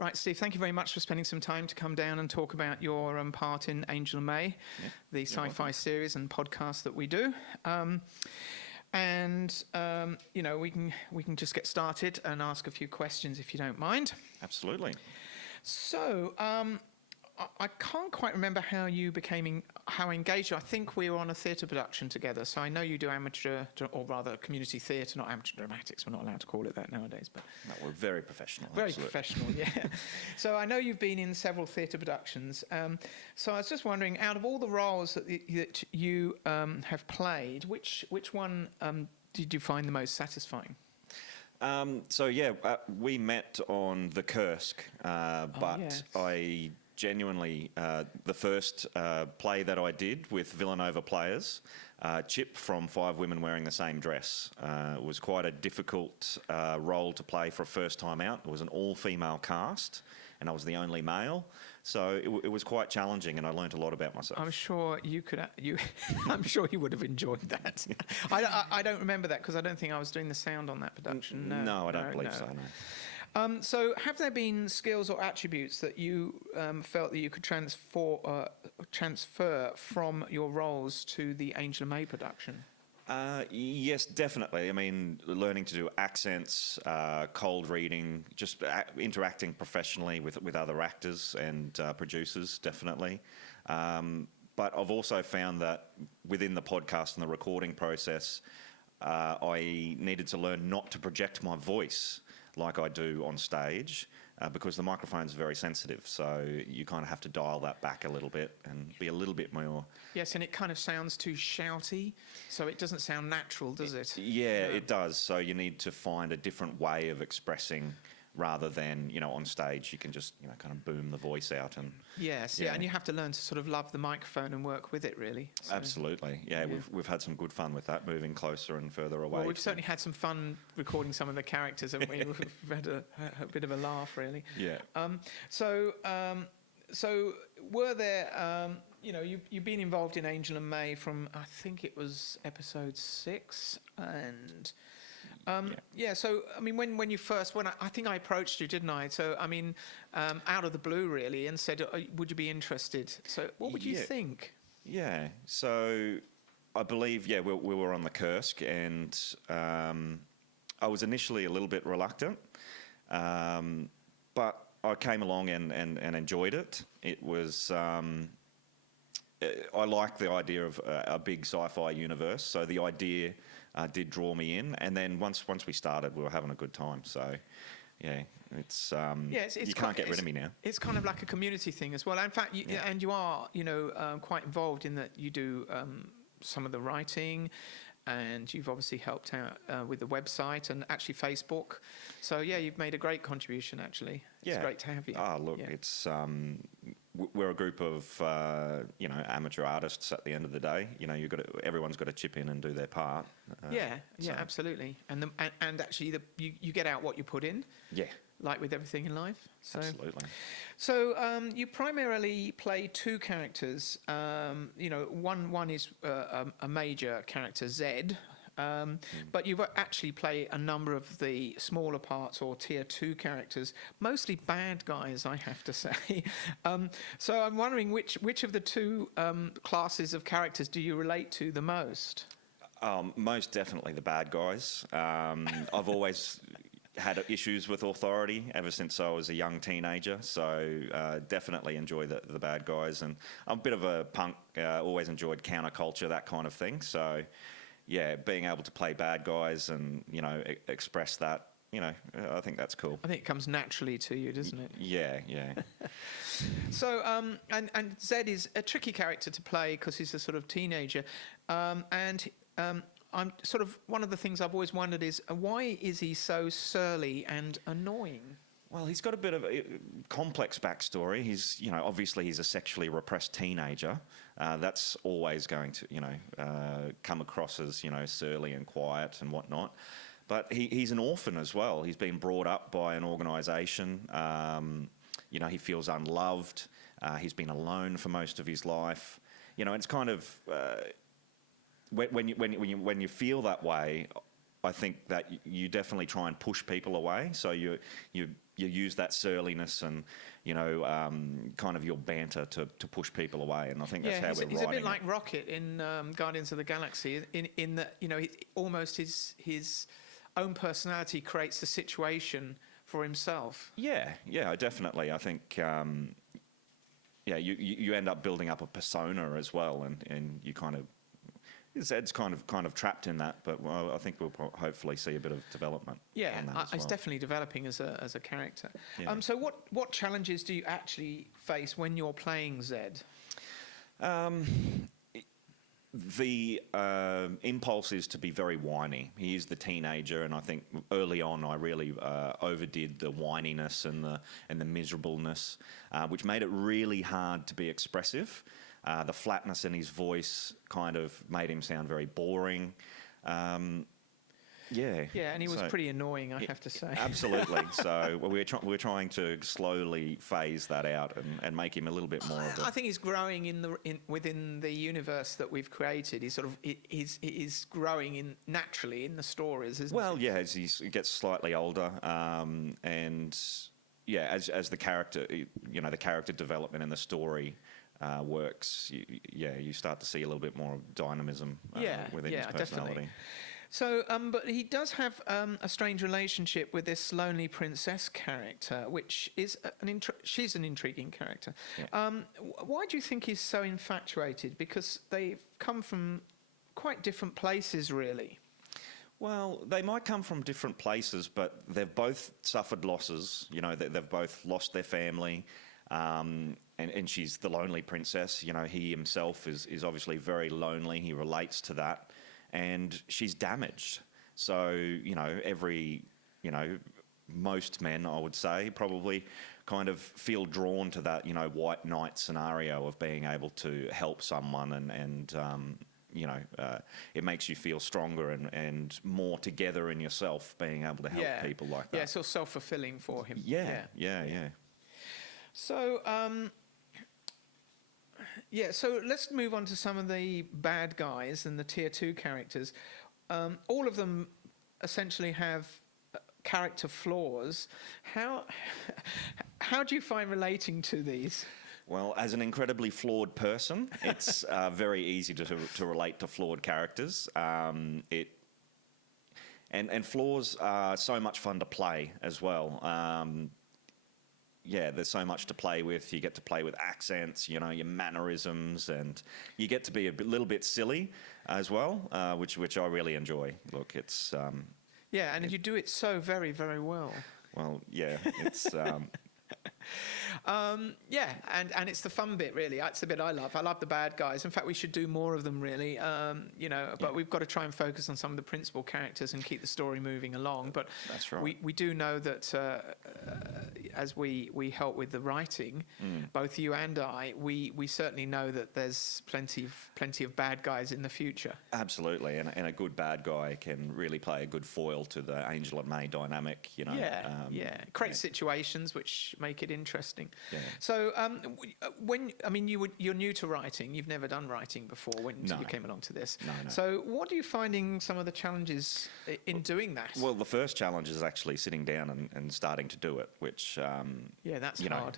Right, Steve, thank you very much for spending some time to come down and talk about your part in Angel and May, the sci-fi series and podcast that we do. We can just get started and ask a few questions if you don't mind. Absolutely. So, I can't quite remember how you became how engaged. I think we were on a theatre production together. So I know you do amateur, or rather community theatre, not amateur dramatics. We're not allowed to call it that nowadays. But no, we're very professional. Very absolutely. professional, yeah. So I know you've been in several theatre productions. So I was just wondering, out of all the roles that you have played, which one did you find the most satisfying? We met on The Kursk, but I genuinely, the first play that I did with Villanova players, Chip from Five Women Wearing the Same Dress, was quite a difficult role to play for a first time out. It was an all-female cast, and I was the only male. So it was quite challenging, and I learnt a lot about myself. I'm sure you could. I'm sure you would have enjoyed that. I don't remember that because I don't think I was doing the sound on that production. No, I don't believe so. No. So, have there been skills or attributes that you felt that you could transfer from your roles to the Angel and May production? Yes, definitely. I mean, learning to do accents, cold reading, just interacting professionally with other actors and producers, definitely. But I've also found that within the podcast and the recording process, I needed to learn not to project my voice like I do on stage, because the microphone's very sensitive, so you kind of have to dial that back a little bit and be a little bit more... Yes, and it kind of sounds too shouty, so it doesn't sound natural, does it? Yeah, it does. So you need to find a different way of expressing rather than, on stage you can just, kind of boom the voice out. And Yes, and you have to learn to sort of love the microphone and work with it, really. So. Absolutely, yeah. We've had some good fun with that, moving closer and further away. Well, we've certainly had some fun recording some of the characters, haven't we? We've had a bit of a laugh, really. Yeah. So were there... you've been involved in Angel and May from, I think it was episode 6, and... So, I mean, when I think I approached you, didn't I? So, I mean, out of the blue, really, and said, would you be interested? So, what would you think? Yeah, so I believe, we were on The Kursk, and I was initially a little bit reluctant, but I came along and enjoyed it. It was... I like the idea of a big sci-fi universe, so the idea did draw me in. And then once we started, we were having a good time. So, it's you can't get rid of me now. It's kind of like a community thing as well. In fact, and you are, quite involved in that. You do some of the writing, and you've obviously helped out with the website and actually Facebook. So you've made a great contribution. Actually, it's great to have you. It's we're a group of amateur artists at the end of the day. Everyone's got to chip in and do their part. Absolutely. And actually, you get out what you put in. Yeah. Like with everything in life. So. Absolutely. So you primarily play two characters. One is a major character, Zed. But you've actually played a number of the smaller parts or tier 2 characters, mostly bad guys, I have to say. So I'm wondering which of the two classes of characters do you relate to the most? Most definitely the bad guys. I've always had issues with authority ever since I was a young teenager, so definitely enjoy the bad guys. And I'm a bit of a punk, always enjoyed counterculture, that kind of thing. So... being able to play bad guys and, express that, I think that's cool. I think it comes naturally to you, doesn't it? Yeah. So, and Zed is a tricky character to play because he's a sort of teenager. I'm sort of, one of the things I've always wondered is, why is he so surly and annoying? Well, he's got a bit of a complex backstory. He's, obviously he's a sexually repressed teenager. That's always going to, come across as, surly and quiet and whatnot. But he's an orphan as well. He's been brought up by an organisation. He feels unloved. He's been alone for most of his life. It's kind of when you feel that way, I think that you definitely try and push people away. So you you use that surliness and kind of your banter to push people away, and I think that's how we're he's a bit writing like Rocket in Guardians of the Galaxy, in that almost his own personality creates the situation for himself. Yeah, definitely. I think you end up building up a persona as well, and you kind of Zed's kind of trapped in that, but I think we'll hopefully see a bit of development. Yeah, on that as he's well. definitely developing as a character. Yeah. So what challenges do you actually face when you're playing Zed? The impulse is to be very whiny. He is the teenager, and I think early on I really overdid the whininess and the miserableness, which made it really hard to be expressive. The flatness in his voice kind of made him sound very boring. Yeah, and he was pretty annoying, I have to say. Absolutely. So we're trying to slowly phase that out and make him a little bit more of a... I think he's growing within the universe that we've created. He's growing naturally in the stories, isn't he? Yeah, as he gets slightly older, and as the character, the character development in the story works, you start to see a little bit more dynamism within his personality. Definitely. So, but he does have a strange relationship with this lonely princess character, which is she's an intriguing character. Yeah. Why do you think he's so infatuated? Because they've come from quite different places, really. Well, they might come from different places, but they've both suffered losses. They've both lost their family, and she's the lonely princess. He himself is obviously very lonely. He relates to that. And she's damaged. So, most men, I would say, probably kind of feel drawn to that, white knight scenario of being able to help someone and it makes you feel stronger and more together in yourself, being able to help people like that. Yeah, so self-fulfilling for him. Yeah. So, so let's move on to some of the bad guys and the tier 2 characters. All of them essentially have character flaws. How do you find relating to these? Well, as an incredibly flawed person, it's very easy to relate to flawed characters. And flaws are so much fun to play as well. There's so much to play with. You get to play with accents, your mannerisms, and you get to be a little bit silly as well, which I really enjoy. Look, it's... and you do it so very, very well. Well, yeah, it's... And it's the fun bit, really. That's the bit I love. I love the bad guys. In fact, we should do more of them, really. But we've got to try and focus on some of the principal characters and keep the story moving along. But that's right. We do know that as we help with the writing, both you and I, we certainly know that there's plenty of bad guys in the future. Absolutely, and a good bad guy can really play a good foil to the Angel and May dynamic. Create situations which make it interesting. Yeah. So you're new to writing. You've never done writing before until you came along to this. No. So what are you finding some of the challenges in doing that? Well, the first challenge is actually sitting down and starting to do it, which that's hard.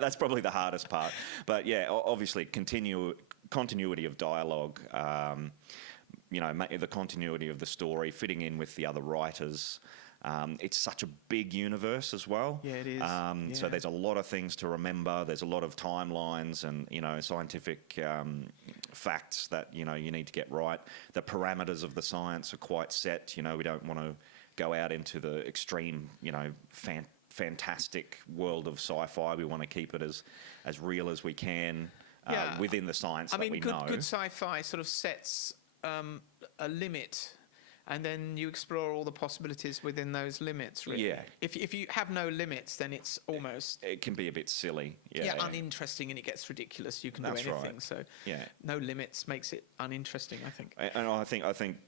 That's probably the hardest part. But obviously continuity of dialogue. The continuity of the story, fitting in with the other writers. It's such a big universe as well. Yeah, it is. So there's a lot of things to remember. There's a lot of timelines and, scientific facts that, you need to get right. The parameters of the science are quite set. We don't want to go out into the extreme, fantastic world of sci-fi. We want to keep it as real as we can within the science that we know. Good sci-fi sort of sets a limit, and then you explore all the possibilities within those limits, really. Yeah. If you have no limits, then it's almost... It can be a bit silly. Uninteresting, and it gets ridiculous. You can That's do anything. Right. So no limits makes it uninteresting, I think. And I think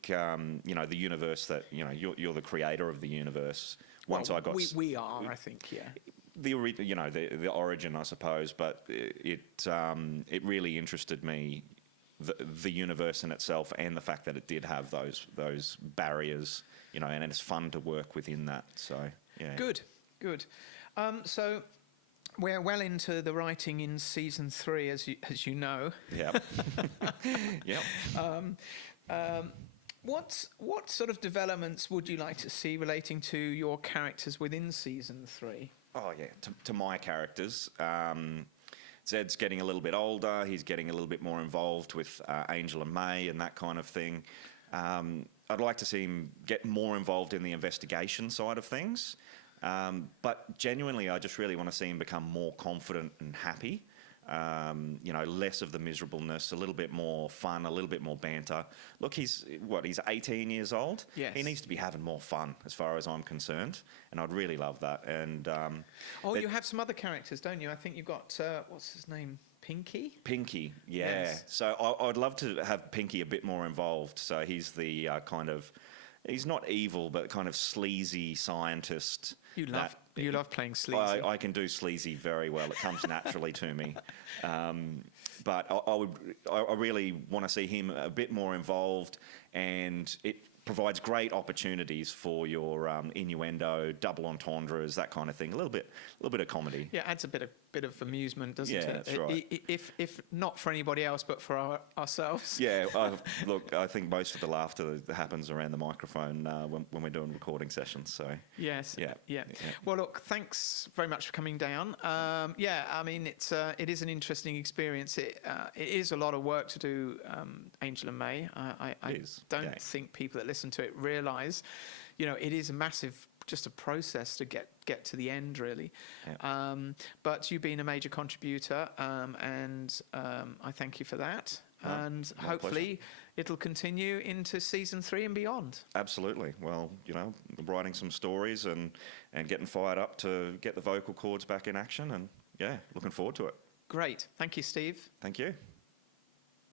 the universe that, you're the creator of the universe. We are, I think, yeah. The origin, I suppose, but it really interested me, the universe in itself, and the fact that it did have those barriers, and it's fun to work within that. So Good. Good. So we're well into the writing in season 3, as you know. Yep. Yep. What sort of developments would you like to see relating to your characters within season 3? Oh yeah, to my characters. Zed's getting a little bit older. He's getting a little bit more involved with Angel and May and that kind of thing. I'd like to see him get more involved in the investigation side of things. But genuinely, I just really want to see him become more confident and happy. Less of the miserableness, a little bit more fun, a little bit more banter. Look, he's 18 years old. Yes. He needs to be having more fun, as far as I'm concerned, and I'd really love that. And You have some other characters, don't you? I think you've got what's his name, Pinky. Pinky, yeah. Yes. So I'd love to have Pinky a bit more involved. So he's the he's not evil, but kind of sleazy scientist. You love playing sleazy. I can do sleazy very well. It comes naturally to me. But I really want to see him a bit more involved, and it provides great opportunities for your innuendo, double entendres, that kind of thing. A little bit of comedy. Yeah, adds a bit of amusement, doesn't Yeah, it? that's right. If not for anybody else, but for ourselves. Yeah, look, I think most of the laughter that happens around the microphone when we're doing recording sessions. So Yes. Yeah. Well, look, thanks very much for coming down. I mean, it is an interesting experience. It is a lot of work to do, Angel and May. I don't think people that listen to it realise, it is a massive, just a process to get to the end, really. Yeah. But you've been a major contributor, and I thank you for that. No, and my hopefully it'll continue into season 3 and beyond. Absolutely. Well, writing some stories and getting fired up to get the vocal cords back in action, and looking forward to it. Great. Thank you, Steve. Thank you.